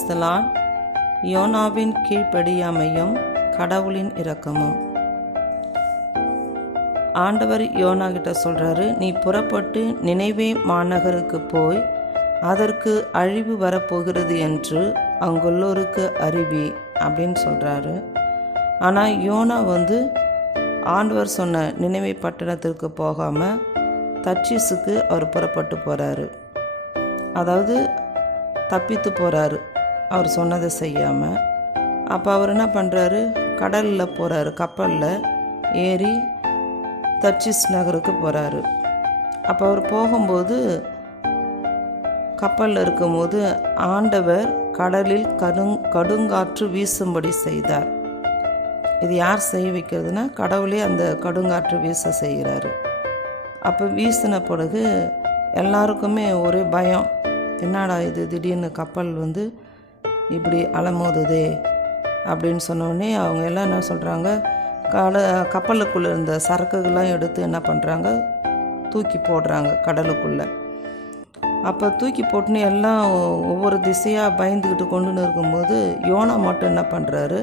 Praise the Lord. யோனாவின் கீழ்ப்படியாமையும் கடவுளின் இரக்கமும். ஆண்டவர் யோனா கிட்ட சொல்கிறாரு, நீ புறப்பட்டு நினைவே மாநகருக்கு போய் அதற்கு அழிவு வரப்போகிறது என்று அங்குள்ளோருக்கு அறிவி அப்படின்னு சொல்கிறாரு. ஆனால் யோனா ஆண்டவர் சொன்ன நினைவே பட்டணத்திற்கு போகாமல் தர்ஷீசுக்கு அவர் புறப்பட்டு போகிறாரு. அதாவது தப்பித்து போகிறாரு, அவர் சொன்னதை செய்யாமல். அப்போ அவர் என்ன பண்ணுறாரு, கடலில் போகிறாரு, கப்பலில் ஏறி தர்ஷீஸ் நகருக்கு போகிறாரு. அப்போ அவர் போகும்போது கப்பலில் இருக்கும்போது ஆண்டவர் கடலில் கடுங்காற்று வீசும்படி செய்தார். இது யார் செய்ய வைக்கிறதுனா கடவுளே அந்த கடுங்காற்று வீச செய்கிறாரு. அப்போ வீசின பிறகு எல்லாருக்குமே ஒரே பயம், என்னடா இது திடீர்னு கப்பல் இப்படி அலமோதுதே அப்படின்னு சொன்னோடனே அவங்க எல்லாம் என்ன சொல்கிறாங்க, கப்பலுக்குள்ளே இருந்த சரக்குகள்லாம் எடுத்து என்ன பண்ணுறாங்க, தூக்கி போடுறாங்க கடலுக்குள்ளே. அப்போ தூக்கி போட்டுன்னு எல்லாம் ஒவ்வொரு திசையாக பயந்துக்கிட்டு கொண்டுன்னு இருக்கும்போது யோனா மட்டும் என்ன பண்ணுறாரு,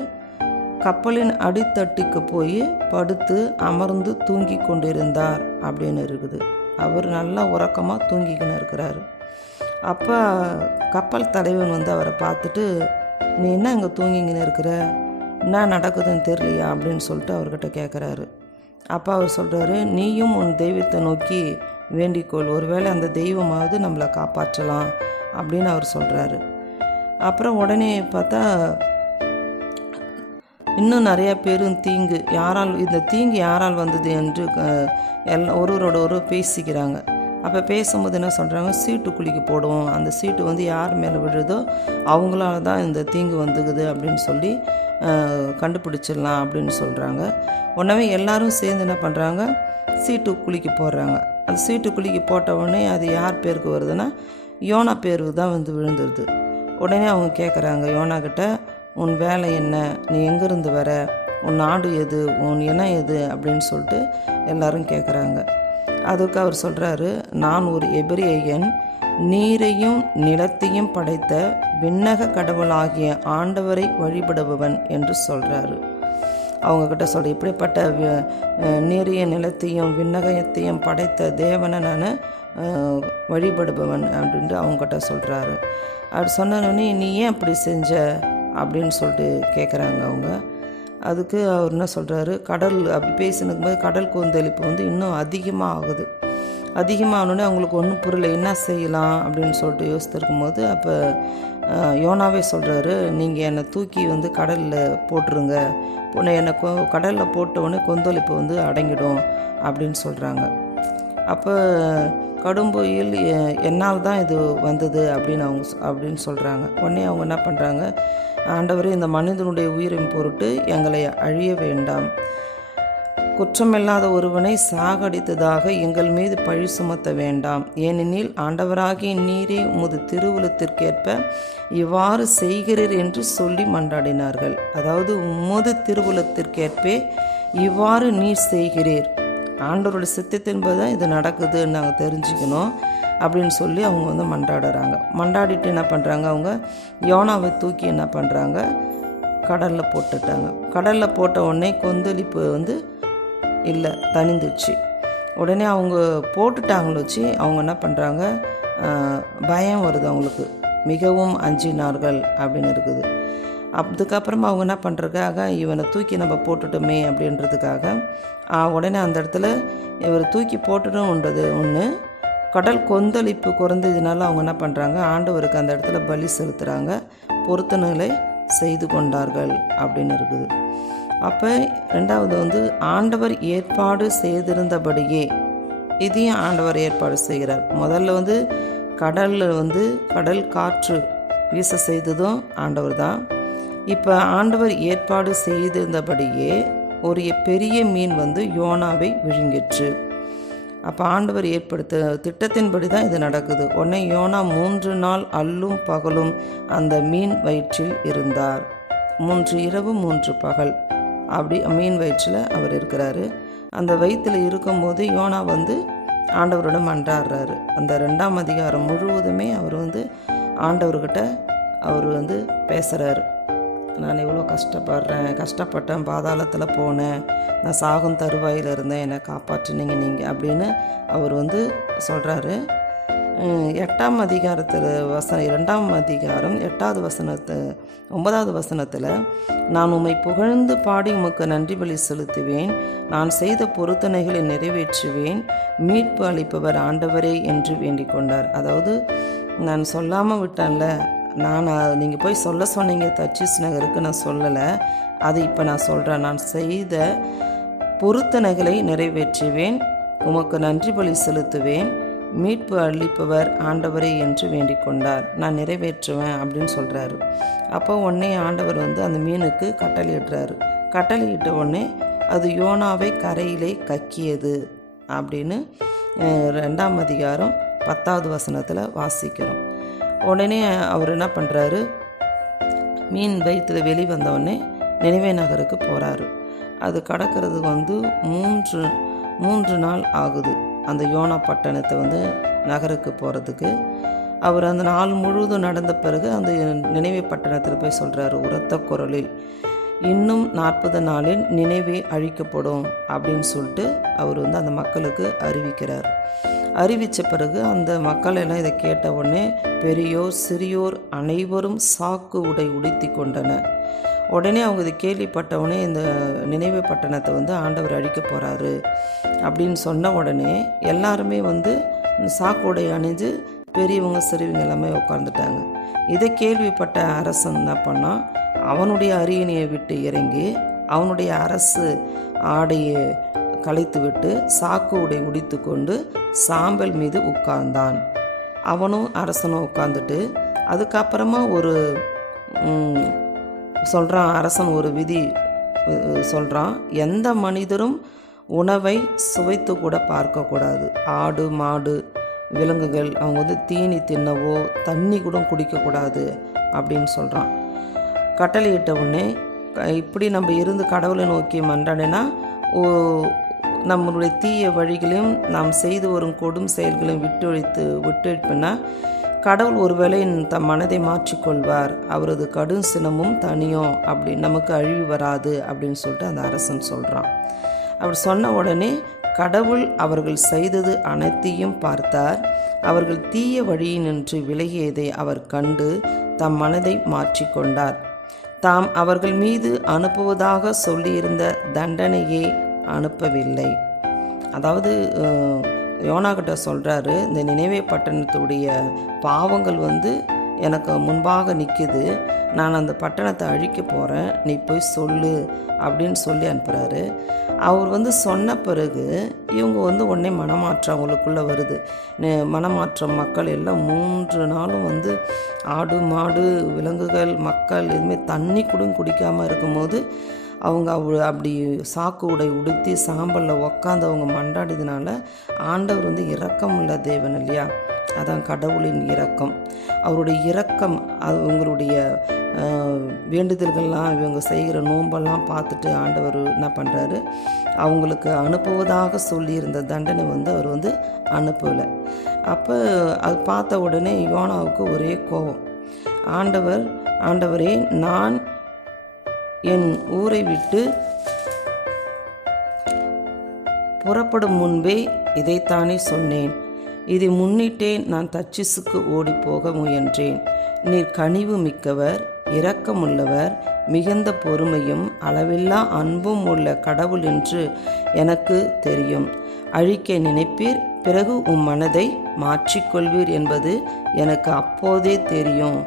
கப்பலின் அடித்தட்டுக்கு போய் படுத்து அமர்ந்து தூங்கி கொண்டிருந்தார் அப்படின்னு இருக்குது. அவர் நல்லா உறக்கமாக தூங்கிக்கின்னு இருக்கிறாரு. அப்போ கப்பல் தலைவன் அவரை பார்த்துட்டு, நீ என்ன இங்கே தூங்கிக்கின்னு இருக்கிற, என்ன நடக்குதுன்னு தெரியலையா அப்படின்னு சொல்லிட்டு அவர்கிட்ட கேட்குறாரு. அப்போ அவர் சொல்கிறாரு, நீயும் உன் தெய்வத்தை நோக்கி வேண்டிக்கொள், ஒருவேளை அந்த தெய்வமாவது நம்மளை காப்பாற்றலாம் அப்படின்னு அவர் சொல்கிறாரு. அப்புறம் உடனே பார்த்தா இன்னும் நிறையா பேரும் இந்த தீங்கு யாரால் வந்தது என்று ஒருவரோட ஒரு பேசிக்கிறாங்க. அப்போ பேசும்போது என்ன சொல்கிறாங்க, சீட்டு குலுக்கி போடுவோம், அந்த சீட்டு யார் மேலே விழுதோ அவங்களால தான் இந்த தீங்கு வந்துக்குது அப்படின்னு சொல்லி கண்டுபிடிச்சிடலாம் அப்படின்னு சொல்கிறாங்க. உடனே எல்லாரும் சேர்ந்து என்ன பண்ணுறாங்க, சீட்டு குலுக்கி போடுறாங்க. அந்த சீட்டு குலுக்கி போட்ட உடனே அது யார் பேருக்கு வருதுன்னா யோனா பேருக்கு தான் விழுந்துருது. உடனே அவங்க கேட்குறாங்க யோனா கிட்ட, உன் வேலை என்ன, நீ எங்கேருந்து வர, உன் நாடு எது, உன் இனம் எது அப்படின்னு சொல்லிட்டு எல்லாரும் கேட்குறாங்க. அதுக்கு அவர் சொல்கிறாரு, நான் ஒரு எபிரேயன், நீரையும் நிலத்தையும் படைத்த விண்ணக கடவுளாகிய ஆண்டவரை வழிபடுபவன் என்று சொல்கிறாரு. அவங்கக்கிட்ட சொல்கிற இப்படிப்பட்ட நீரையும் நிலத்தையும் விண்ணகத்தையும் படைத்த தேவனை நான் வழிபடுபவன் அப்படின்ட்டு அவங்ககிட்ட சொல்கிறாரு. அப்படி சொன்னோடனே நீ ஏன் அப்படி செஞ்ச அப்படின்னு சொல்லிட்டு கேட்குறாங்க அவங்க. அதுக்கு அவர் என்ன சொல்கிறாரு, கடல் அப்படி பேசினுக்கும்போது கடல் கொந்தளிப்பு இன்னும் அதிகமாக ஆகுது. அதிகமாகனோடனே அவங்களுக்கு ஒன்றும் புரியல, என்ன செய்யலாம் அப்படின்னு சொல்லிட்டு யோசித்திருக்கும் போது அப்போ யோனாவே சொல்கிறாரு, நீங்கள் என்னை தூக்கி கடலில் போட்டுருங்க, என்னை கடலில் போட்டவுடனே கொந்தளிப்பு அடங்கிடும் அப்படின்னு சொல்கிறாங்க. அப்போ கடும்புயில் என்னால் தான் இது வந்தது அப்படின்னு சொல்கிறாங்க. உடனே அவங்க என்ன பண்ணுறாங்க, ஆண்டவரே இந்த மனிதனுடைய உயிரின் பொருட்டு எங்களை அழிய வேண்டாம், குற்றமில்லாத ஒருவனை சாகடித்ததாக எங்கள் மீது பழி சுமத்த வேண்டாம், ஏனெனில் ஆண்டவராகிய நீரே உமது திருவுளத்திற்கேற்ப இவ்வாறு செய்கிறீர் என்று சொல்லி மன்றாடினார்கள். அதாவது உமது திருவுளத்திற்கேற்பே இவ்வாறு நீர் செய்கிறீர், ஆண்டவரோட சித்தத்தின்பது தான் இது நடக்குதுன்னு நாங்கள் தெரிஞ்சுக்கணும் அப்படின்னு சொல்லி அவங்க மன்றாடுறாங்க. மன்றாடிட்டு என்ன பண்ணுறாங்க, அவங்க யோனாவை தூக்கி என்ன பண்ணுறாங்க, கடலில் போட்டுட்டாங்க. கடலில் போட்ட உடனே கொந்தளிப்பு இல்லை, தணிந்துச்சு. உடனே அவங்க போட்டுட்டாங்களோ வச்சு அவங்க என்ன பண்ணுறாங்க, பயம் வருது அவங்களுக்கு, மிகவும் அஞ்சினார்கள் அப்படின்னு இருக்குது. அதுக்கப்புறமா அவங்க என்ன பண்ணுறதுக்காக, இவனை தூக்கி நம்ம போட்டுட்டோமே அப்படின்றதுக்காக உடனே அந்த இடத்துல இவர் தூக்கி போட்டுட்டோன்றது ஒன்று, கடல் கொந்தளிப்பு குறைந்ததுனால அவங்க என்ன பண்ணுறாங்க, ஆண்டவருக்கு அந்த இடத்துல பலி செலுத்துகிறாங்க, பொருத்தனைகளை செய்து கொண்டார்கள் அப்படின்னு இருக்குது. அப்போ ரெண்டாவது ஆண்டவர் ஏற்பாடு செய்திருந்தபடியே இதையும் ஆண்டவர் ஏற்பாடு செய்கிறார். முதல்ல கடலில் கடல் காற்று வீச செய்ததும் ஆண்டவர் தான். இப்போ ஆண்டவர் ஏற்பாடு செய்திருந்தபடியே ஒரு பெரிய மீன் யோனாவை விழுங்கிற்று. அப்போ ஆண்டவர் ஏற்படுத்த திட்டத்தின்படி தான் இது நடக்குது. உடனே யோனா 3 நாள் அல்லும் பகலும் அந்த மீன் வயிற்றில் இருந்தார். 3 இரவு 3 பகல் அப்படி மீன் வயிற்றில் அவர் இருக்கிறாரு. அந்த வயிற்றில் இருக்கும்போது யோனா ஆண்டவரோட மன்றாடுறாரு. அந்த 2ஆம் அதிகாரம் முழுவதுமே அவர் ஆண்டவர்கிட்ட அவர் வந்து பேசுகிறாரு. நான் எவ்வளோ கஷ்டப்பட்டேன், பாதாளத்தில் போனேன், நான் சாகும் தருவாயில் இருந்தேன், என்னை காப்பாற்றினீங்க நீங்கள் அப்படின்னு அவர் வந்து சொல்கிறாரு. 8ஆம் அதிகாரத்தில் 2ஆம் அதிகாரம் 8வது 9வது வசனத்தில், நான் உம்மை புகழ்ந்து பாடி உமக்கு நன்றி பலி செலுத்துவேன், நான் செய்த பொருத்தனைகளை நிறைவேற்றுவேன், மீட்பு அளிப்பவர் ஆண்டவரே என்று வேண்டிக் கொண்டார். அதாவது நான் சொல்லாமல் விட்டேன்ல, நீங்கள் போய் சொல்ல சொன்னீங்க தர்சீஸ் நகருக்கு, நான் சொல்லலை, அது இப்போ நான் சொல்கிறேன். நான் செய்த பொருத்தனைகளை நிறைவேற்றுவேன், உமக்கு நன்றி பலி செலுத்துவேன், மீட்பு அளிப்பவர் ஆண்டவரே என்று வேண்டிக் கொண்டார். நான் நிறைவேற்றுவேன் அப்படின்னு சொல்கிறாரு. அப்போ உடனே ஆண்டவர் வந்து அந்த மீனுக்கு கட்டளையிடுறாரு. கட்டளையிட்ட உடனே அது யோனாவை கரையிலே கக்கியது அப்படின்னு 2ஆம் அதிகாரம் 10வது வசனத்தில் வாசிக்கிறோம். உடனே அவர் என்ன பண்ணுறாரு, மீன் வயிற்றுல வெளிவந்தவுடனே நினிவே நகருக்கு போகிறாரு. அது கடக்கிறது வந்து 3 நாள் ஆகுது. அந்த யோனா பட்டணத்தை வந்து நகருக்கு போகிறதுக்கு அவர் அந்த நாள் முழுவதும் நடந்த பிறகு அந்த நினிவே பட்டணத்தில் போய் சொல்கிறாரு உரத்த குரலில், இன்னும் 40 நாளில் நினிவே அழிக்கப்படும் அப்படின்னு சொல்லிட்டு அவர் வந்து அந்த மக்களுக்கு அறிவிக்கிறார். அறிவித்த பிறகு அந்த மக்கள் எல்லாம் இதை கேட்ட உடனே பெரியோர் சிறியோர் அனைவரும் சாக்கு உடை உடுத்தி கொண்டனர். உடனே அவங்க இதை கேள்விப்பட்டவுடனே இந்த நினிவே பட்டணத்தை வந்து ஆண்டவர் அழிக்க போகிறாரு அப்படின்னு சொன்ன உடனே எல்லாருமே வந்து சாக்கு உடை அணிஞ்சு பெரியவங்க சிறியவங்க எல்லாமே உட்காந்துட்டாங்க. இதை கேள்விப்பட்ட அரசன் என்ன பண்ணால், அவனுடைய அரியணையை விட்டு இறங்கி அவனுடைய அரசு ஆடையை களைத்து விட்டு சாக்கு உடை உடித்து கொண்டு சாம்பல் மீது உட்கார்ந்தான். அவனும் அரசனும் உட்காந்துட்டு அதுக்கப்புறமா ஒரு சொல்கிறான், அரசன் ஒரு விதி சொல்கிறான், எந்த மனிதரும் உணவை சுவைத்து கூட பார்க்கக்கூடாது. ஆடு மாடு விலங்குகள் அவங்க வந்து தீனி தின்னவோ தண்ணி கூட குடிக்கக்கூடாது அப்படின்னு சொல்கிறான். கட்டளையிட்ட உடனே இப்படி நம்ம இருந்து கடவுளை நோக்கி மன்றாடினா நம்மளுடைய தீய வழிகளையும் நாம் செய்து வரும் கொடும் செயல்களையும் விட்டுவிட்டுனா கடவுள் ஒருவேளை தம் மனதை மாற்றிக்கொள்வார், அவரது கடும் சினமும் தனியும், அப்படி நமக்கு அழிவு வராது அப்படின்னு சொல்லிட்டு அந்த அரசன் சொல்கிறான். அப்படி சொன்ன உடனே கடவுள் அவர்கள் செய்தது அனைத்தையும் பார்த்தார். அவர்கள் தீய வழியினின்று விலகியதை அவர் கண்டு தம் மனதை மாற்றிக்கொண்டார். தாம் அவர்கள் மீது அனுப்புவதாக சொல்லியிருந்த தண்டனையை அனுப்பவில்லை. அதாவது யோனாகிட்ட சொல்கிறாரு, இந்த நினிவே பட்டணத்துடைய பாவங்கள் வந்து எனக்கு முன்பாக நிற்குது, நான் அந்த பட்டணத்தை அழிக்க போகிறேன், நீ போய் சொல்லு அப்படின்னு சொல்லி அனுப்புகிறாரு. அவர் வந்து சொன்ன பிறகு இவங்க வந்து உடனே மனமாற்றம் அவங்களுக்குள்ளே வருது. மனமாற்றம் மக்கள் எல்லாம் 3 நாளும் வந்து ஆடு மாடு விலங்குகள் மக்கள் எதுவுமே தண்ணி கூட குடிக்காமல் இருக்கும்போது அவங்க அப்படி சாக்கு உடை உடுத்தி சாம்பலில் உக்காந்து அவங்க மண்டாடியதுனால ஆண்டவர் வந்து இரக்கம் உள்ள தேவன் இல்லையா, அதான் கடவுளின் இரக்கம். அவருடைய இரக்கம் அவங்களுடைய வேண்டுதல்கள்லாம் இவங்க செய்கிற நோம்பெல்லாம் பார்த்துட்டு ஆண்டவர் என்ன பண்ணுறாரு, அவங்களுக்கு அனுப்புவதாக சொல்லியிருந்த தண்டனை வந்து அவர் வந்து அனுப்பலை. அப்போ அது பார்த்த உடனே யோனாவுக்கு ஒரே கோபம். ஆண்டவரே, நான் என் ஊரை விட்டு புறப்படும் முன்பே இதைத்தானே சொன்னேன், இதை முன்னிட்டே நான் தர்சீசுக்கு ஓடிப்போக முயன்றேன். நீர் கனிவு மிக்கவர், இரக்கமுள்ளவர், மிகுந்த பொறுமையும் அளவில்லா அன்பும் உள்ள கடவுள் என்று எனக்கு தெரியும். அழிக்க நினைப்பீர், பிறகு உம் மனதை மாற்றிக்கொள்வீர் என்பது எனக்கு அப்போதே தெரியும்.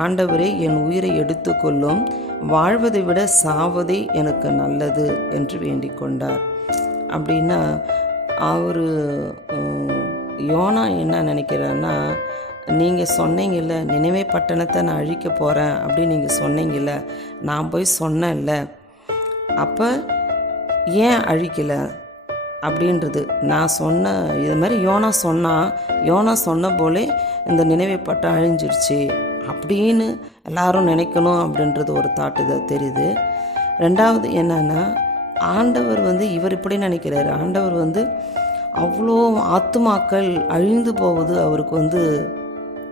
ஆண்டவரே, என் உயிரை எடுத்துக்கொள்ளும், வாழ்வதை விட சாவதே எனக்கு நல்லது என்று வேண்டிக் கொண்டார். அப்படின்னா அவர் யோனா என்ன நினைக்கிறான்னா, நீங்கள் சொன்னீங்கல்ல நினிவே பட்டணத்தை நான் அழிக்க போகிறேன் அப்படின்னு நீங்கள் சொன்னீங்கல்ல, நான் போய் சொன்னேன்ல, அப்போ ஏன் அழிக்கலை அப்படின்றது நான் சொன்ன இது மாதிரி யோனா சொன்ன போலே இந்த நினிவே பட்டம் அழிஞ்சிடுச்சு அப்படின்னு எல்லாரும் நினைக்கணும் அப்படின்றது ஒரு தாட்டு இதை தெரியுது. ரெண்டாவது என்னன்னா, ஆண்டவர் வந்து இவர் இப்படி நினைக்கிறாரு, ஆண்டவர் வந்து அவ்வளோ ஆத்துமாக்கள் அழிந்து போவது அவருக்கு வந்து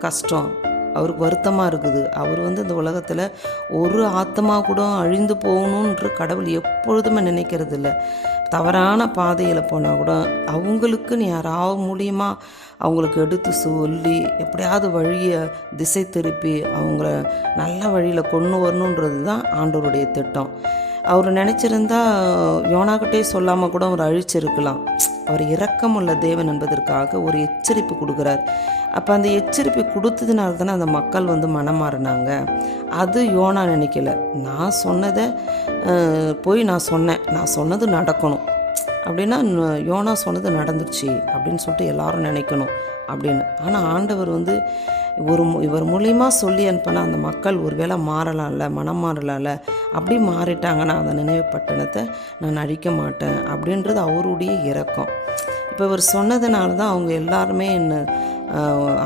கஷ்டம். அவருக்கு வருத்தமாக இருக்குது. அவர் வந்து இந்த உலகத்தில் ஒரு ஆத்மா கூட அழிந்து போகணுன்ற கடவுள் எப்பொழுதுமே நினைக்கிறது இல்லை. தவறான பாதையில் போனால் கூட அவங்களுக்குன்னு யாராவது மூலியமா அவங்களுக்கு எடுத்து சொல்லி எப்படியாவது வழியை திசை திருப்பி அவங்கள நல்ல வழியில் கொண்டு வரணுன்றது தான் ஆண்டவருடைய திட்டம். அவர் நினச்சிருந்தா யோனாக்கிட்டே சொல்லாமல் கூட அவர் அழிச்சிருக்கலாம். அவர் இரக்கமுள்ள தேவன் என்பதற்காக ஒரு எச்சரிப்பு கொடுக்குறார். அப்போ அந்த எச்சரிப்பை கொடுத்ததுனால தானே அந்த மக்கள் வந்து மனம் மாறினாங்க. அது யோனா நினைக்கல. நான் சொன்னதை போய் நான் சொன்னது நடக்கணும் அப்படின்னா யோனா சொன்னது நடந்துச்சு அப்படின்னு சொல்லிட்டு எல்லாரும் நினைக்கணும் அப்படின்னு. ஆனால் ஆண்டவர் வந்து இவர் மூலியமா சொல்லி அனுப்பினா அந்த மக்கள் ஒருவேளை மாறலாம்ல, மனம் மாறலாம்ல, அப்படி மாறிட்டாங்கன்னா அந்த நினைவு பட்டணத்தை நான் அழிக்க மாட்டேன் அப்படின்றது அவருடைய இரக்கம். இப்போ இவர் சொன்னதுனால தான் அவங்க எல்லாருமே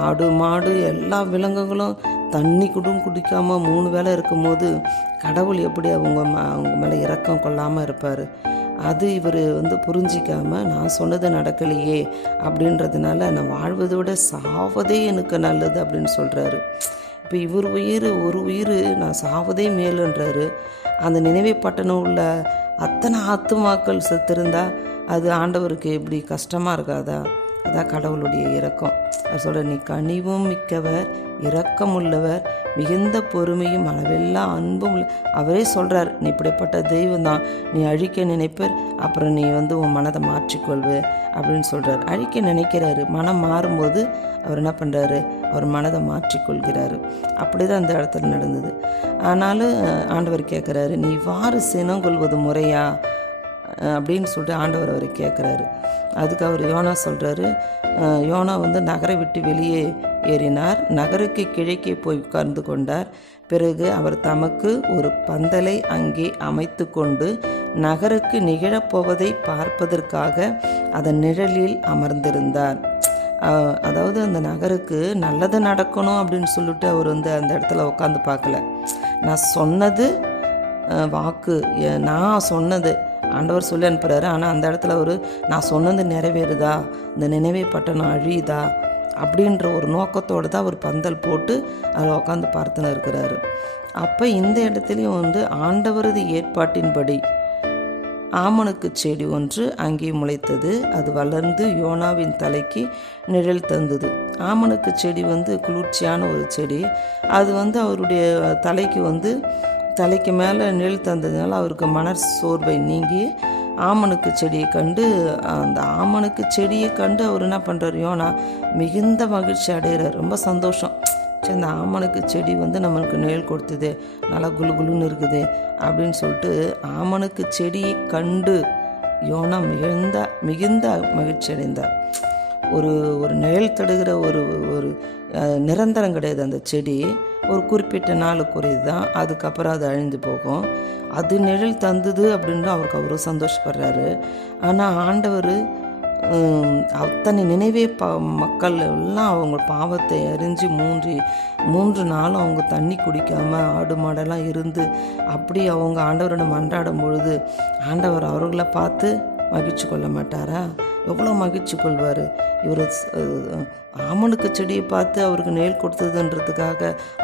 ஆடு மாடு எல்லா விலங்குகளும் தண்ணி குடிக்காமல் 3 வேளை இருக்கும்போது கடவுள் எப்படி அவங்க மேலே இரக்கம் கொள்ளாமல் இருப்பார். அது இவர் வந்து புரிஞ்சிக்காமல் நான் சொன்னது நடக்கலையே அப்படின்றதுனால நான் வாழ்வதை விட சாவதே எனக்கு நல்லது அப்படின்னு சொல்கிறாரு. இப்போ இவர் ஒரு உயிர் நான் சாவதே மேலுன்றாரு. அந்த நினைவை பட்டணம் உள்ள அத்தனை ஆத்துமாக்கள் செத்திருந்தா அது ஆண்டவருக்கு எப்படி கஷ்டமாக இருக்காதா? அதான் கடவுளுடைய இரக்கம். அவர் சொல்கிற நீ கனிவும் மிக்கவர், இரக்கமுள்ளவர், மிகுந்த பொறுமையும் அளவெல்லாம் அன்பும் அவரே சொல்கிறார். நீ இப்படிப்பட்ட தெய்வம் தான், நீ அழிக்க நினைப்பர், அப்புறம் நீ வந்து உன் மனதை மாற்றிக்கொள்வ அப்படின்னு சொல்கிறார். அழிக்க நினைக்கிறாரு. மனம் மாறும்போது அவர் என்ன பண்ணுறாரு? அவர் மனதை மாற்றிக்கொள்கிறாரு. அப்படி தான் அந்த இடத்துல நடந்தது. ஆனாலும் ஆண்டவர் கேட்குறாரு, நீ இவ்வாறு சினங்கொள்வது முறையா அப்படின்னு சொல்லிட்டு ஆண்டவர் அவரை கேட்குறாரு. அதுக்கு அவர் யோனா சொல்கிறாரு. யோனா வந்து நகரை விட்டு வெளியே ஏறினார். நகருக்கு கிழக்கே போய் உட்கார்ந்து கொண்டார். பிறகு அவர் தமக்கு ஒரு பந்தலை அங்கே அமைத்து கொண்டு நகருக்கு நிகழப்போவதை பார்ப்பதற்காக அதன் நிழலில் அமர்ந்திருந்தார். அதாவது அந்த நகருக்கு நல்லது நடக்கணும் அப்படின்னு சொல்லிட்டு அவர் வந்து அந்த இடத்துல உட்காந்து பார்க்கல. நான் சொன்னது வாக்கு, நான் சொன்னது ஆண்டவர் சொல்லி அனுப்புகிறாரு. ஆனால் அந்த இடத்துல நான் சொன்னது நிறைவேறுதா, இந்த நினைவை பட்டணம் அழியுதா அப்படின்ற ஒரு நோக்கத்தோடு தான் அவர் பந்தல் போட்டு அதில் உட்காந்து பார்த்துன்னு இருக்கிறாரு. அப்போ இந்த இடத்துலையும் வந்து ஆண்டவரது ஏற்பாட்டின்படி ஆமணக்கு செடி ஒன்று அங்கே முளைத்தது. அது வளர்ந்து யோனாவின் தலைக்கு நிழல் தந்தது. ஆமணக்கு செடி வந்து குளிர்ச்சியான ஒரு செடி. அது வந்து அவருடைய தலைக்கு மேலே நிழல் தந்ததுனால அவருக்கு மன சோர்வை நீங்கி ஆமணக்கு செடியை கண்டு அவர் என்ன பண்ணுறாரு? யோனா மிகுந்த மகிழ்ச்சி அடைகிறார். ரொம்ப சந்தோஷம். சரி, இந்த ஆமணக்கு செடி வந்து நம்மளுக்கு நிழல் கொடுத்தது, நல்லா குலுன்னு இருக்குது அப்படின்னு சொல்லிட்டு ஆமணக்கு செடியை கண்டு யோனா மிகுந்த மகிழ்ச்சி அடைந்தார். ஒரு நிழல் தடுகிற ஒரு நிரந்தரம் கிடையாது. அந்த செடி ஒரு குறிப்பிட்ட நாளுக்குரியது தான். அதுக்கப்புறம் அது அழிந்து போகும். அது நிழல் தந்தது அப்படின்னு அவரு சந்தோஷப்படுறாரு. ஆனால் ஆண்டவர் அத்தனை நினைவே மக்கள் எல்லாம் அவங்க பாவத்தை அறிஞ்சு 3 நாளும் அவங்க தண்ணி குடிக்காமல் ஆடு மாடெல்லாம் இருந்து அப்படி அவங்க ஆண்டவரோட மன்றாடும் பொழுது ஆண்டவர் அவர்களை பார்த்து மகிழ்ச்சி கொள்ள மாட்டாரா? எவ்வளோ மகிழ்ச்சி கொள்வார். இவர் ஆமணக்கு செடியை பார்த்து அவருக்கு நிழல் கொடுத்ததுன்றதுக்காக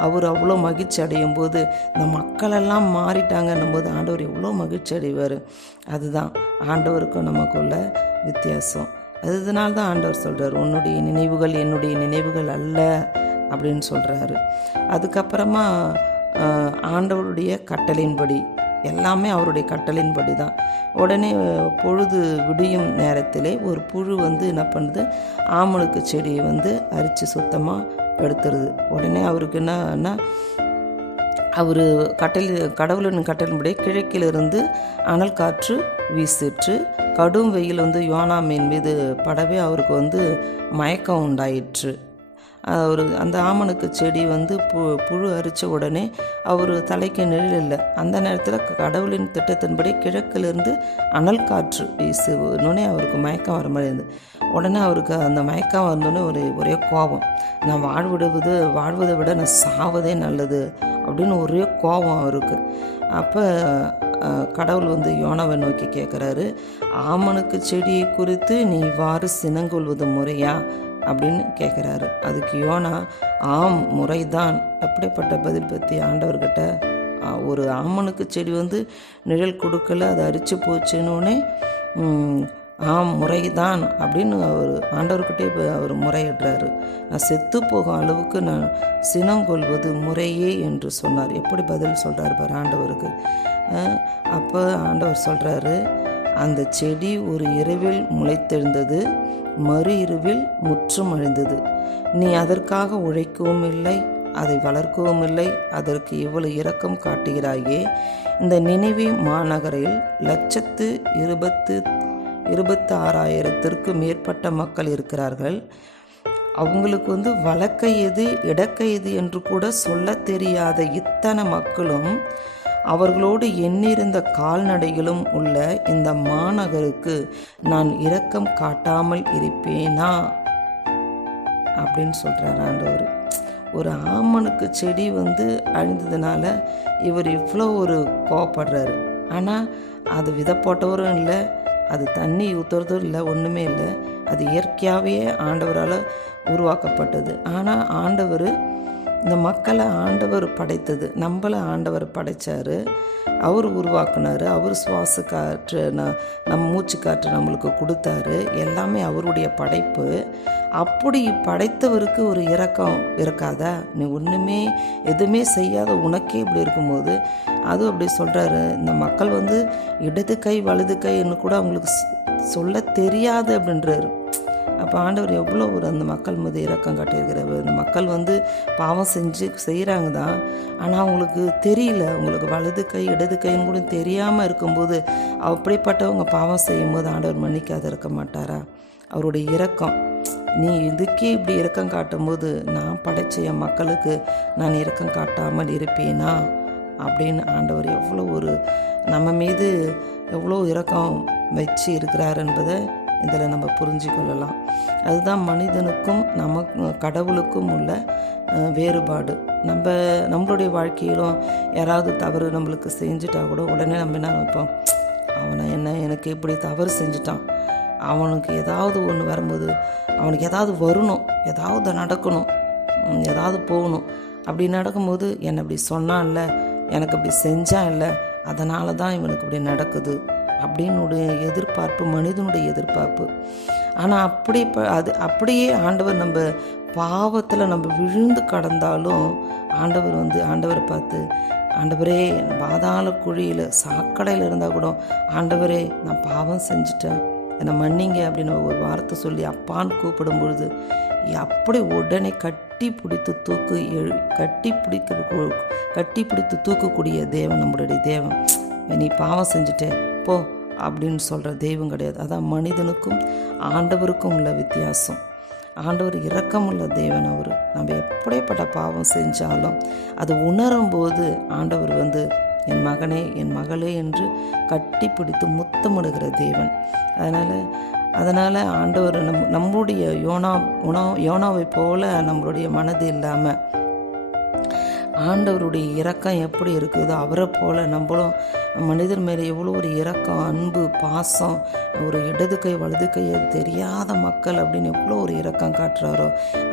அவர் அவ்வளோ மகிழ்ச்சி அடையும் போது இந்த மக்களெல்லாம் மாறிட்டாங்கன்னும் போது ஆண்டவர் எவ்வளோ மகிழ்ச்சி அடைவார். அதுதான் ஆண்டவருக்கும் நமக்குள்ள வித்தியாசம். அதனால தான் ஆண்டவர் சொல்கிறார், உன்னுடைய நினைவுகள் என்னுடைய நினைவுகள் அல்ல அப்படின்னு சொல்கிறாரு. அதுக்கப்புறமா ஆண்டவருடைய கட்டளையின்படி எல்லாமே அவருடைய கட்டளையின்படி தான். உடனே பொழுது விடியும் நேரத்திலே ஒரு புழு வந்து என்ன பண்ணுது? ஆமணக்கு செடியை வந்து அரித்து சுத்தமாக எடுத்துருது. உடனே அவருக்கு என்னன்னா அவர் கடவுளின் கட்டளையின்படி கிழக்கிலிருந்து அனல் காற்று வீசிற்று. கடும் வெயில் வந்து யோனா மீது படவே அவருக்கு வந்து மயக்கம் உண்டாயிற்று. அந்த ஆமணக்கு செடி வந்து புழு அரித்த உடனே அவர் தலைக்கு நிழல் இல்லை. அந்த நேரத்தில் கடவுளின் திட்டத்தின்படி கிழக்கிலிருந்து அனல் காற்று வீசுனோடனே அவருக்கு மயக்கம் வர மாதிரி இருந்தது. உடனே அவருக்கு அந்த மயக்கம் வந்தோடனே ஒரே கோபம். நான் வாழ்வதை விட நான் சாவதே நல்லது அப்படின்னு ஒரே கோபம் அவருக்கு. அப்போ கடவுள் வந்து யோனாவை நோக்கி கேட்குறாரு, ஆமணக்கு செடியை குறித்து நீ இவ்வாறு சினங்கொள்வது முறையா அப்படின்னு கேட்குறாரு. அதுக்கு யோனா, ஆம் முறைதான். எப்படிப்பட்ட பதில் பற்றி ஆண்டவர்கிட்ட. ஒரு ஆமனுக்கு செடி வந்து நிழல் கொடுக்கல, அது அரிச்சு போச்சுன்னொடனே ஆம் முறைதான் அப்படின்னு அவர் ஆண்டவர்கிட்டே அவர் முறையிடுறாரு. நான் செத்து போகும் அளவுக்கு நான் சினங்கொள்வது முறையே என்று சொன்னார். எப்படி பதில் சொல்கிறார் பாரு ஆண்டவருக்கு. அப்போ ஆண்டவர் சொல்கிறாரு, அந்த செடி ஒரு இரவில் முளைத்தெழுந்தது, மறு இரவில் முற்றும் அழிந்தது. நீ அதற்காக உழைக்கவும் இல்லை, அதை வளர்க்கவும் இல்லை, அதற்கு இவ்வளவு இரக்கம் காட்டுகிறாயே. இந்த நினிவே மாநகரில் 126,000 மேற்பட்ட மக்கள் இருக்கிறார்கள். அவங்களுக்கு வந்து வழக்கை எது இடக்கை எது என்று கூட சொல்ல தெரியாத இத்தனை மக்களும் அவர்களோடு எண்ணிருந்த கால்நடைகளும் உள்ள இந்த மாநகருக்கு நான் இரக்கம் காட்டாமல் இருப்பேனா அப்படின்னு சொல்கிறார் ஆண்டவர். ஒரு ஆமனுக்கு செடி வந்து அழிந்ததுனால இவர் இவ்வளோ ஒரு கோவப்படுறாரு. ஆனால் அது விதை போட்டவரும் இல்லை, அது தண்ணி ஊற்றுறதும் இல்லை, ஒன்றுமே இல்லை. அது இயற்கையாகவே ஆண்டவரால் உருவாக்கப்பட்டது. ஆனால் ஆண்டவர் இந்த மக்களை ஆண்டவர் படைத்தது, நம்மளை ஆண்டவர் படைத்தார், அவர் உருவாக்குனார், அவர் சுவாச காற்று நம்ம மூச்சு காற்று நம்மளுக்கு கொடுத்தாரு. எல்லாமே அவருடைய படைப்பு. அப்படி படைத்தவருக்கு ஒரு இரக்கம் இருக்காதா? நீ ஒன்றுமே எதுவுமே செய்யாத உனக்கே இப்படி இருக்கும்போது அது அப்படி சொல்கிறாரு. இந்த மக்கள் வந்து இடது கை வலது கைன்னு கூட அவங்களுக்கு சொல்ல தெரியாது அப்படின்றாரு. அப்போ ஆண்டவர் எவ்வளோ ஒரு அந்த மக்கள் மீது இரக்கம் காட்டியிருக்கிறார். இந்த மக்கள் வந்து பாவம் செய்கிறாங்க தான், ஆனால் அவங்களுக்கு தெரியல. அவங்களுக்கு வலது கை இடது கைன்னு கூட தெரியாமல் இருக்கும்போது அப்படிப்பட்டவங்க பாவம் செய்யும்போது ஆண்டவர் மன்னிக்காத இருக்க மாட்டாரா? அவருடைய இரக்கம், நீ இதுக்கே இப்படி இரக்கம் காட்டும்போது நான் படைச்ச என் மக்களுக்கு நான் இரக்கம் காட்டாமல் இருப்பேனா அப்படின்னு ஆண்டவர் எவ்வளோ ஒரு நம்ம மீது எவ்வளோ இரக்கம் வச்சு இருக்கிறார் என்பதை இதில் நம்ம புரிஞ்சு கொள்ளலாம். அதுதான் மனிதனுக்கும் கடவுளுக்கும் உள்ள வேறுபாடு. நம்மளுடைய வாழ்க்கையிலும் யாராவது தவறு நம்மளுக்கு செஞ்சுட்டா கூட உடனே நம்ம என்ன நினைப்போம், அவனை எனக்கு இப்படி தவறு செஞ்சுட்டான், அவனுக்கு ஏதாவது ஒன்று வரும்போது அவனுக்கு ஏதாவது வரணும், ஏதாவது நடக்கணும், ஏதாவது போகணும். அப்படி நடக்கும்போது என்னை இப்படி சொன்னான்ல, எனக்கு இப்படி செஞ்சான் இல்லை, அதனால தான் இவனுக்கு இப்படி நடக்குது அப்படின்னுடைய எதிர்பார்ப்பு மனிதனுடைய எதிர்பார்ப்பு. ஆனால் அது அப்படியே ஆண்டவர் நம்ம பாவத்தில் நம்ம விழுந்து கடந்தாலும் ஆண்டவரை பார்த்து, ஆண்டவரே பாதாள குழியில் சாக்கடையில் இருந்தால் கூட ஆண்டவரே நான் பாவம் செஞ்சுட்டேன், என்னை மன்னிங்க அப்படின்னு ஒரு வார்த்தை சொல்லி அப்பான்னு கூப்பிடும் பொழுது அப்படி உடனே கட்டி பிடித்து தூக்கக்கூடிய தேவன் நம்மளுடைய தேவன். நீ பாவம் செஞ்சுட்டே போ அப்படின்னு சொல்கிற தெய்வம் கிடையாது. அதான் மனிதனுக்கும் ஆண்டவருக்கும் உள்ள வித்தியாசம். ஆண்டவர் இரக்கமுள்ள தேவன். அவர் நம்ம எப்படிப்பட்ட பாவம் செஞ்சாலும் அது உணரும்போது ஆண்டவர் என் மகனே என் மகளே என்று கட்டி பிடித்து முத்தமிடுகிற தேவன். அதனால் ஆண்டவர் நம்முடைய யோனாவை போல நம்மளுடைய மனது இல்லாமல் ஆண்டவருடைய இரக்கம் எப்படி இருக்குதோ அவரை போல் நம்மளும் மனிதர் மேலே எவ்வளோ ஒரு இரக்கம், அன்பு, பாசம், ஒரு இடது கை வலது கையை தெரியாத மக்கள் அப்படின்னு எவ்வளோ ஒரு இரக்கம் காட்டுறாரோ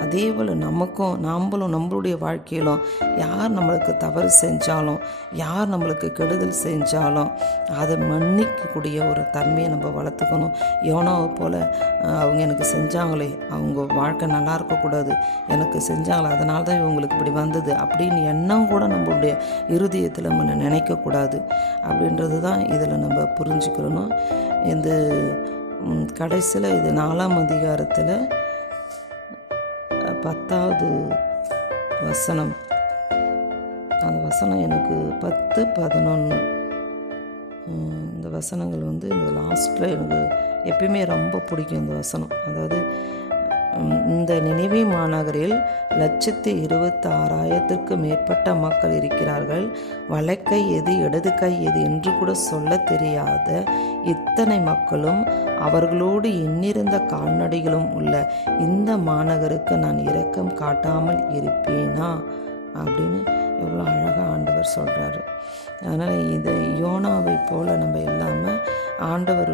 அதே போல் நாமளும் நம்மளுடைய வாழ்க்கையிலும் யார் நம்மளுக்கு தவறு செஞ்சாலும் யார் நம்மளுக்கு கெடுதல் செஞ்சாலும் அதை மன்னிக்கக்கூடிய ஒரு தன்மையை நம்ம வளர்த்துக்கணும். யோனாவை போல் அவங்க எனக்கு செஞ்சாங்களே, அவங்க வாழ்க்கை நல்லா இருக்கக்கூடாது, எனக்கு செஞ்சாங்களே அதனால தான் இவங்களுக்கு இப்படி வந்தது அப்படின்னு எண்ணம் கூட நம்மளுடைய இருதயத்தில் நம்ம நினைக்கக்கூடாது அப்படின்றது தான் இதில் நம்ம புரிஞ்சுக்கிறணும். இந்த கடைசியில் இது 4ஆம் அதிகாரத்தில் 10வது வசனம், அந்த வசனம் எனக்கு 10, 11 இந்த வசனங்கள் இந்த லாஸ்ட்டில் எனக்கு எப்பயுமே ரொம்ப பிடிக்கும் இந்த வசனம். அதாவது இந்த நினிவே மாநகரில் 126,000 மேற்பட்ட மக்கள் இருக்கிறார்கள். வலக்கை எது இடது கை எது என்று கூட சொல்ல தெரியாத இத்தனை மக்களும் அவர்களோடு எண்ணிருந்த கால்நடைகளும் உள்ள இந்த மாநகருக்கு நான் இரக்கம் காட்டாமல் இருப்பேனா அப்படின்னு எவ்வளோ அழகாக ஆண்டவர் சொல்கிறாரு. அதனால் இதை யோனாவை போல் நம்ம இல்லாமல் ஆண்டவர்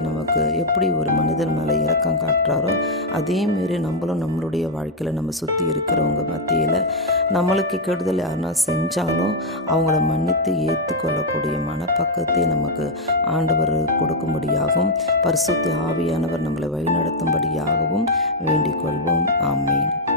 நமக்கு எப்படி ஒரு மனிதர் மேலே இரக்கம் காட்டுறாரோ அதேமாரி நம்மளும் நம்மளுடைய வாழ்க்கையில் நம்ம சுற்றி இருக்கிறவங்க மத்தியில் நம்மளுக்கு கெடுதல் யாருன்னா செஞ்சாலும் அவங்கள மன்னித்து ஏற்றுக்கொள்ளக்கூடிய மனப்பக்குவத்தை நமக்கு ஆண்டவர் கொடுக்கும்படியாகவும் பரிசுத்த ஆவியானவர் நம்மளை வழிநடத்தும்படியாகவும் வேண்டிக் கொள்வோம். ஆமேன்.